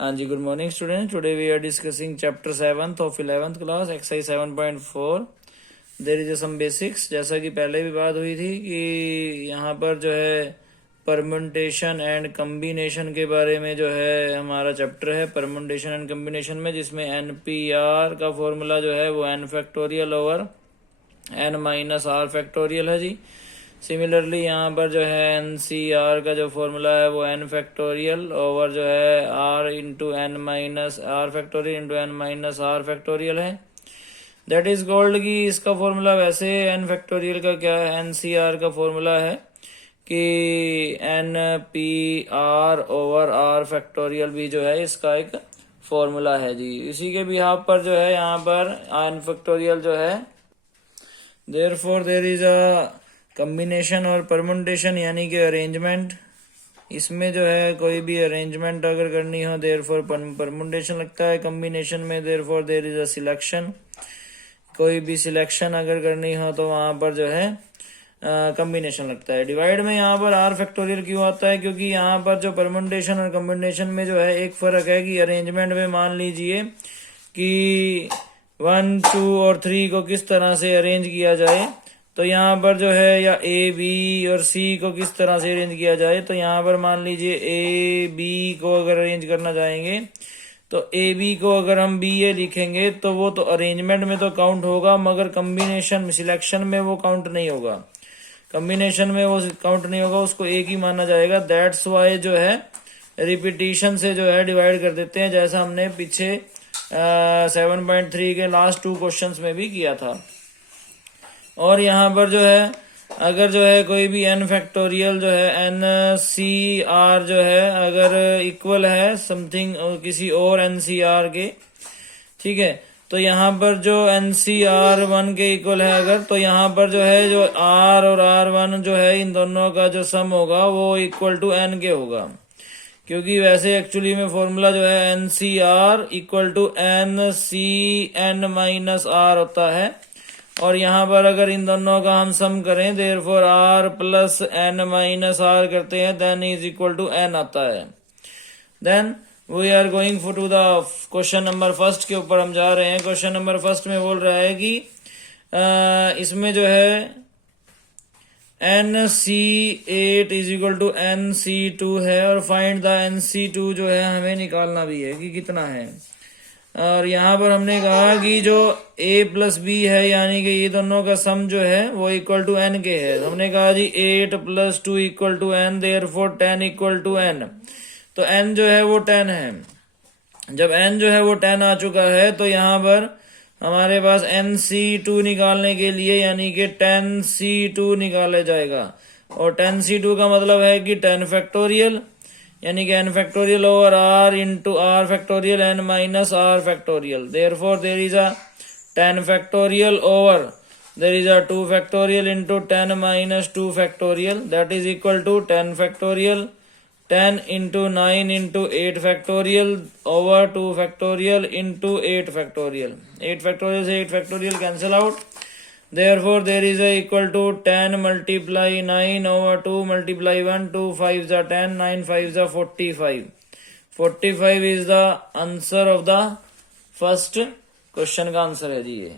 हाँ जी, good morning student. Today we are discussing chapter 7th of 11th class exercise 7.4 there is some basics. जैसा कि पहले भी बात हुई थी कि यहाँ पर जो है परम्यूटेशन एंड कम्बिनेशन के बारे में जो है हमारा चैप्टर है परम्यूटेशन एंड कम्बिनेशन में, जिसमें NPR का फॉर्मूला जो है वो n factorial over n minus R factorial है जी। सिमिलरली यहाँ पर जो है NCR का जो फॉर्मूला है वो n फैक्टोरियल ओवर जो है r into N minus R factorial into N minus R factorial है। दैट इज कॉल्ड कि इसका फॉर्मूला वैसे n फैक्टोरियल का क्या है, NCR का फॉर्मूला है कि NPR ओवर r फैक्टोरियल भी जो है इसका एक फॉर्मूला है जी। इसी के बिहाफ पर जो है यहाँ पर n फैक्टोरियल जो है therefore there is a combination और परम्यूटेशन यानी कि अरेंजमेंट। इसमें जो है कोई भी अरेंजमेंट अगर करनी हो देयरफॉर परम्यूटेशन लगता है। कम्बिनेशन में therefore there is a selection, कोई भी सिलेक्शन अगर करनी हो तो वहां पर जो है कम्बिनेशन लगता है। डिवाइड में यहाँ पर आर फैक्टोरियल क्यों आता है, क्योंकि यहाँ पर जो परम्यूटेशन और कम्बिनेशन में जो है एक फर्क है कि अरेंजमेंट में मान लीजिए कि 1, 2 और 3 को किस तरह से अरेंज किया जाए, तो यहाँ पर जो है या A, B और C को किस तरह से अरेंज किया जाए। तो यहाँ पर मान लीजिए A, B को अगर अरेंज करना चाहेंगे तो A, B को अगर हम BA लिखेंगे तो वो तो अरेंजमेंट में तो काउंट होगा, मगर कम्बिनेशन सिलेक्शन में वो काउंट नहीं होगा। कम्बिनेशन में वो काउंट नहीं होगा, उसको एक ही माना जाएगा। दैट्स वाई जो है रिपीटिशन से जो है डिवाइड कर देते हैं, जैसा हमने पीछे 7.3 के लास्ट 2 क्वेश्चंस में भी किया था। और यहाँ पर जो है अगर जो है कोई भी n फैक्टोरियल जो है NCR जो है अगर इक्वल है समथिंग किसी और NCR के, ठीक है, तो यहाँ पर जो NCR1 के इक्वल है अगर, तो यहाँ पर जो है जो R और R1 जो है इन दोनों का जो सम होगा वो इक्वल टू n के होगा। क्योंकि वैसे एक्चुअली में फॉर्मूला जो है NCR equal to NCN minus R होता है। और यहाँ पर अगर इन दोनों का हम सम करें therefore R plus N minus R करते हैं then is equal to N आता है। Then we are going for to the question number first के ऊपर हम जा रहे हैं। क्वेश्चन नंबर फर्स्ट में बोल रहा है कि इसमें जो है NC8 is equal to NC2 है और फाइंड द NC2 जो है हमें निकालना भी है कि कितना है। और यहाँ पर हमने कहा कि जो A प्लस B है यानी कि ये दोनों का सम जो है वो इक्वल टू n के है। हमने कहा जी 8 plus 2 equal to n, therefore 10 equal to n। तो n जो है वो 10 है। जब n जो है वो 10 आ चुका है तो यहाँ पर हमारे पास NC2 निकालने के लिए यानी कि 10C2 निकाला जाएगा। और 10C2 का मतलब है कि 10 फैक्टोरियल यानी कि n factorial over r into r factorial n minus r factorial. Therefore there is a 10 factorial over there is a 2 factorial into 10 minus 2 factorial, that is equal to 10 factorial 10 into 9 into 8 factorial over 2 factorial into 8 factorial. 8 factorial से 8 factorial cancel out, therefore there is a equal to 10 multiply 9 over 2 multiply 1, 2 5 are 10, 9 5 are 45. 45 is the answer of the first question का answer है जी ये।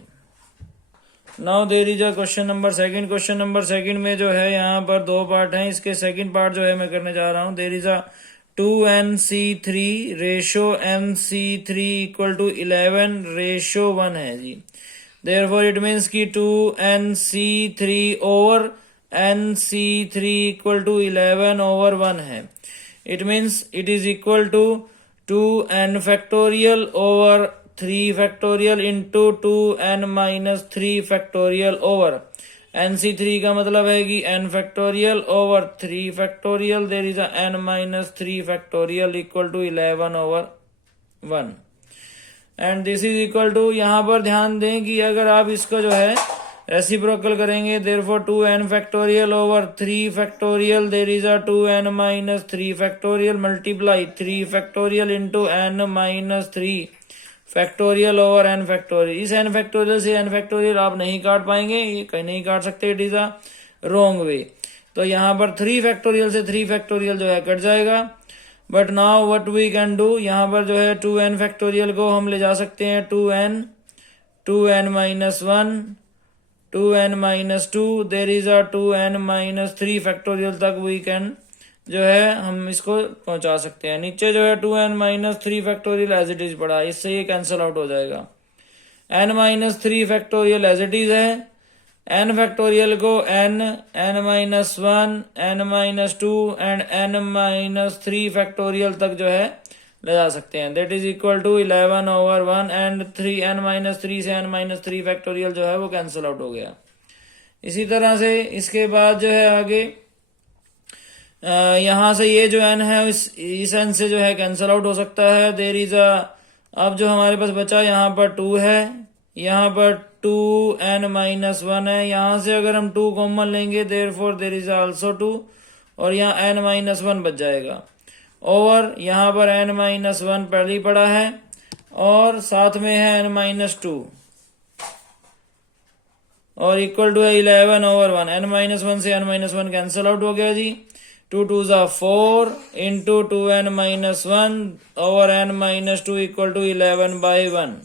Now there is a question number second. Question number second में जो है यहाँ पर 2 part हैं। इसके सेकंड पार्ट जो है मैं करने जा रहा हूँ। There is a 2NC3 ratio NC3 equal to 11 ratio 1 है जी। Therefore it means कि 2NC3 over NC3 equal to 11 over 1 है। It means it is equal to 2n factorial over 3 factorial into 2n minus 3 factorial over NC3 का मतलब है कि n factorial over 3 factorial there is a n minus 3 factorial equal to 11 over 1 and this is equal to, यहाँ पर ध्यान दें कि अगर आप इसको जो है रेसिप्रोकल करेंगे therefore 2n factorial over 3 factorial there is a 2n minus 3 factorial multiply 3 factorial into n minus 3 factorial over n factorial. इस n फैक्टोरियल से n फैक्टोरियल आप नहीं काट पाएंगे, ये कहीं नहीं काट सकते, it is a wrong way. तो यहाँ पर 3 फैक्टोरियल से 3 फैक्टोरियल जो है कट जाएगा। But now what we can do, यहाँ पर जो है 2n फैक्टोरियल को हम ले जा सकते हैं 2n minus 1, 2n minus 2, there is a 2n minus 3 factorial तक वी कैन जो है हम इसको पहुंचा सकते हैं। नीचे जो है 2n minus 3 factorial as it is पड़ा, इससे ये कैंसिल आउट हो जाएगा। n minus 3 factorial as it is है, n फैक्टोरियल को n minus 1, n minus 2 and n minus 3 factorial तक जो है ले जा सकते हैं। That is equal to 11/1 and 3n minus 3 से n माइनस 3 फैक्टोरियल जो है वो कैंसिल आउट हो गया। इसी तरह से इसके बाद जो है आगे यहां से ये जो n है इस n से जो है कैंसिल आउट हो सकता है। देर इज अब जो हमारे पास बचा यहाँ पर 2 है, यहाँ पर 2n माइनस 1 है, यहाँ से अगर हम 2 कॉमन लेंगे देर फोर देर इज ऑल्सो 2 और यहाँ n माइनस 1 बच जाएगा। और यहाँ पर n माइनस 1 पहले ही पड़ा है और साथ में है n माइनस 2 और इक्वल टू है 11/1। n माइनस 1 से n माइनस 1 कैंसिल आउट हो गया जी। 2 2 जा 4 into 2n minus 1 over n minus 2 equal to 11/1।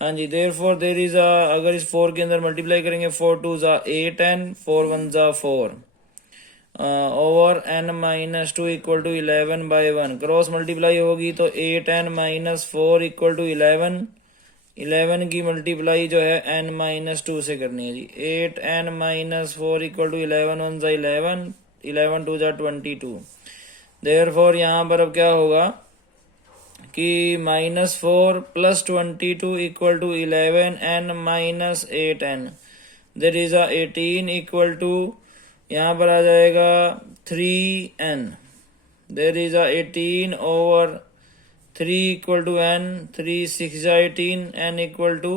हाँ जी, देर फोर देर इज अगर इस 4 के अंदर मल्टीप्लाई करेंगे 4 2 जा 8n, 4 1 जा 4 over n minus 2 equal to 11/1। Cross multiply होगी तो 8n माइनस 4 इक्वल टू 11 की मल्टीप्लाई जो है n माइनस 2 से करनी है जी। 8n माइनस 4 इक्वल टू 11 1 जा 11, 11 2 जा 22। देयरफॉर यहाँ पर अब क्या होगा कि -4 plus 22 equal to 11n minus 8n, there is 18 equal to यहाँ पर आ जाएगा 3n, there is 18 over 3 equal to n, 3 6 जा 18, n इक्वल टू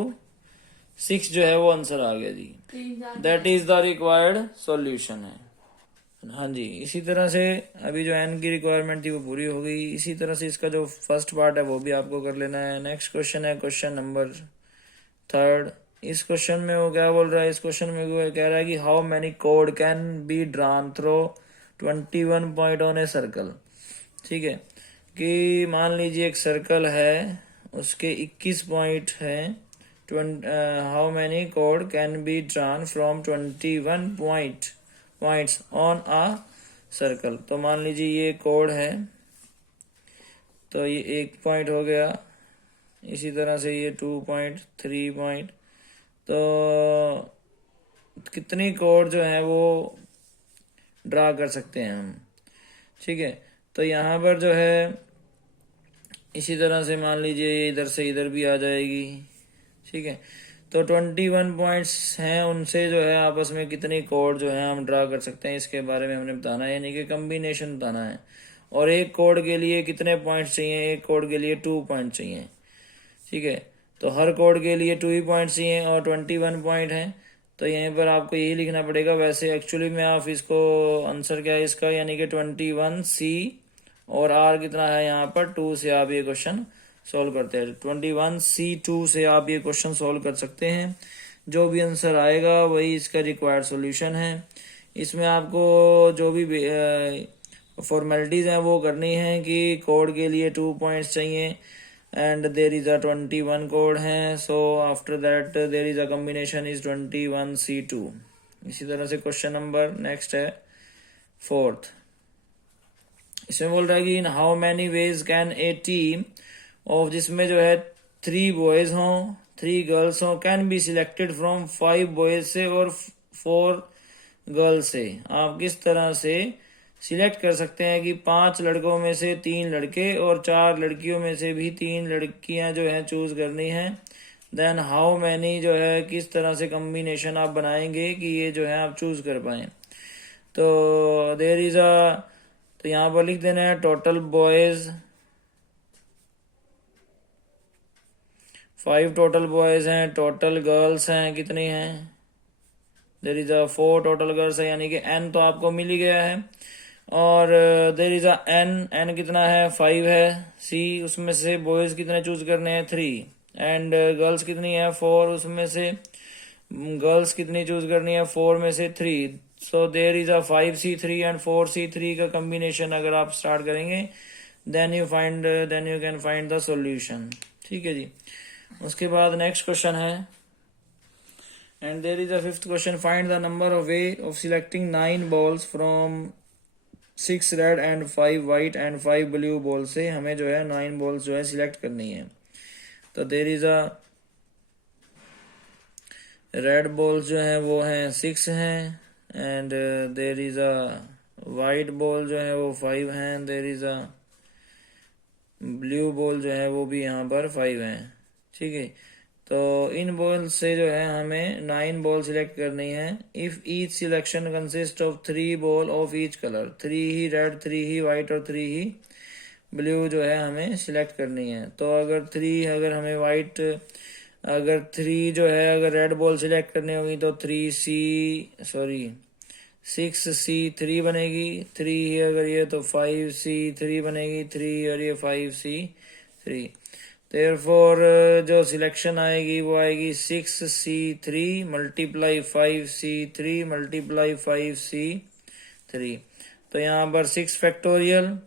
6 जो है वो आंसर आ गया जी। That is the required solution है। हाँ जी, इसी तरह से अभी जो n की रिक्वायरमेंट थी वो पूरी हो गई। इसी तरह से इसका जो फर्स्ट पार्ट है वो भी आपको कर लेना है। नेक्स्ट क्वेश्चन है क्वेश्चन नंबर 3। इस क्वेश्चन में वो क्या बोल रहा है, इस क्वेश्चन में वो कह रहा है कि हाउ मैनी कोड can be drawn through 21 point on a circle. ठीक है, कि मान लीजिए एक सर्कल है उसके 21 पॉइंट है, हाउ मैनी कोड can be drawn from 21 points on a circle. तो मान लीजिए ये कोड है, तो ये 1 पॉइंट हो गया, इसी तरह से ये 2 पॉइंट, 3 पॉइंट, तो कितनी कोड जो है वो ड्रा कर सकते हैं हम। ठीक है, तो यहाँ पर जो है इसी तरह से मान लीजिए इधर से इधर भी आ जाएगी। ठीक है, तो 21 पॉइंट्स हैं, उनसे जो है आपस में कितनी कोड जो है हम ड्रा कर सकते हैं इसके बारे में हमने बताना है, यानी कि कम्बिनेशन बताना है। और एक कोड के लिए कितने पॉइंट्स चाहिए, एक कोड के लिए 2 पॉइंट चाहिए। ठीक है, तो हर कोड के लिए 2 ही पॉइंट चाहिए और 21 पॉइंट हैं, तो यहीं पर आपको यही लिखना पड़ेगा। वैसे एक्चुअली में आप इसको आंसर क्या है इसका, यानी कि 21C और R कितना है यहाँ पर 2 से आप ये क्वेश्चन सॉल्व करते हैं। 21C2 से आप ये क्वेश्चन सॉल्व कर सकते हैं। जो भी आंसर आएगा वही इसका रिक्वायर्ड सॉल्यूशन है। इसमें आपको जो भी फॉर्मेलिटीज हैं वो करनी है कि कोड के लिए 2 पॉइंट्स चाहिए एंड देर इज 21 कोड हैं, so after that there is combination is 21C2। इसी तरह से क्वेश्चन नंबर नेक्स्ट है 4th। इसमें बोल रहा है कि in how many ways can a team of, जिसमें जो है 3 बॉयज हों 3 गर्ल्स हों, can be selected from 5 boys से और 4 गर्ल्स से। आप किस तरह से सिलेक्ट कर सकते हैं कि 5 लड़कों में से 3 लड़के और 4 लड़कियों में से भी 3 लड़कियां जो है चूज करनी है। देन हाउ मैनी जो है किस तरह से कम्बिनेशन आप बनाएंगे कि ये जो है आप चूज कर पाए। तो देयर इज तो यहाँ पर लिख देना है टोटल बॉयज 5 टोटल बॉयज हैं, टोटल गर्ल्स हैं कितनी हैं, देयर इज 4 टोटल गर्ल्स है, यानी कि n तो आपको मिल ही गया है। और देयर इज n कितना है 5 है। C उसमें से बॉयज कितने चूज करने हैं 3 एंड गर्ल्स कितनी है 4, उसमें से गर्ल्स कितनी चूज करनी है 4 में से 3। So there is a 5C3 and 4C3 का कम्बिनेशन अगर आप स्टार्ट करेंगे then you can find the solution. ठीक है जी। उसके बाद नेक्स्ट क्वेश्चन है, and there is a fifth question, find the number of way of selecting 9 balls from 6 red and 5 white and 5 blue ball से हमें जो है 9 बॉल्स जो है सिलेक्ट करनी है। तो there is a red balls जो है वो हैं 6 हैं, and there is a white ball जो है वो 5 हैं, there is a blue ball जो है वो भी यहाँ पर 5 हैं। ठीक है, तो इन बॉल से जो है हमें 9 बॉल सिलेक्ट करनी है। If each selection consist of 3 ball of each colour, 3 he red, 3 he white और 3 ही ब्लू जो है हमें सिलेक्ट करनी है। तो अगर हमें वाइट, अगर 3 जो है अगर रेड बॉल सिलेक्ट करनी होगी तो 6C3 बनेगी, 3 ही अगर ये तो 5C3 बनेगी, 3 और ये 5C3। देयरफॉर जो सिलेक्शन आएगी वो आएगी 6C3 multiply 5C3 multiply 5C3। तो यहाँ पर 6 factorial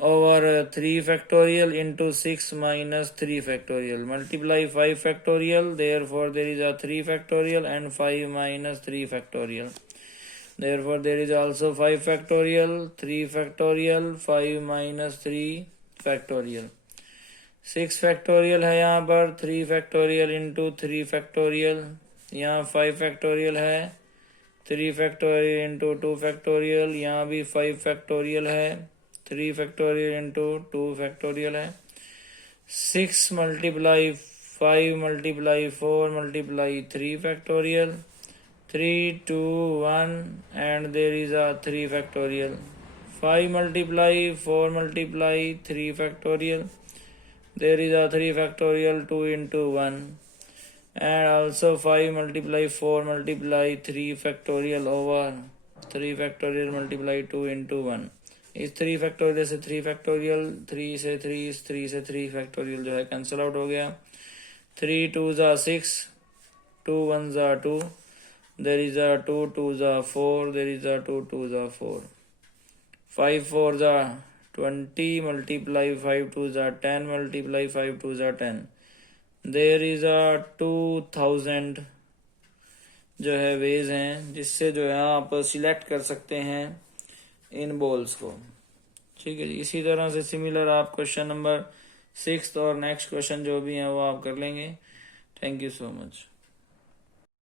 over 3 factorial into 6 minus 3 factorial multiply 5 factorial, therefore there is a 3 factorial and 5 minus 3 factorial, therefore there is also 5 factorial, 3 factorial, 5 minus 3 factorial, 6 factorial है यहाँ पर, 3 factorial into 3 factorial, यहाँ 5 factorial है, 3 factorial into 2 factorial, यहाँ भी 5 factorial है, 3 factorial into 2 factorial है, 6 multiply 5 multiply 4 multiply 3 factorial, 3 2 1 and there is a 3 factorial, 5 multiply 4 multiply 3 factorial, there is a 3 factorial 2 into 1 and also 5 multiply 4 multiply 3 factorial over 3 factorial multiply 2 into 1। इस 3 factorial से 3 factorial, 3 से 3, 3 से 3 factorial जो है cancel out हो गया। 3 2 ज़ा 6, 2 1 ज़ा 2, देयर इज अ 2 2 ज़ा 4, देयर इज अ 2 2 ज़ा 4, 5 4 ज़ा 20 मल्टीप्लाई 5 2 ज़ा 10 मल्टीप्लाई 5 2 ज़ा 10, देयर इज अ 2000 जो है वेज हैं जिससे जो है आप सिलेक्ट कर सकते हैं इन बॉल्स को। ठीक है जी। इसी तरह से सिमिलर आप क्वेश्चन नंबर 6 और नेक्स्ट क्वेश्चन जो भी है वो आप कर लेंगे। Thank you so much.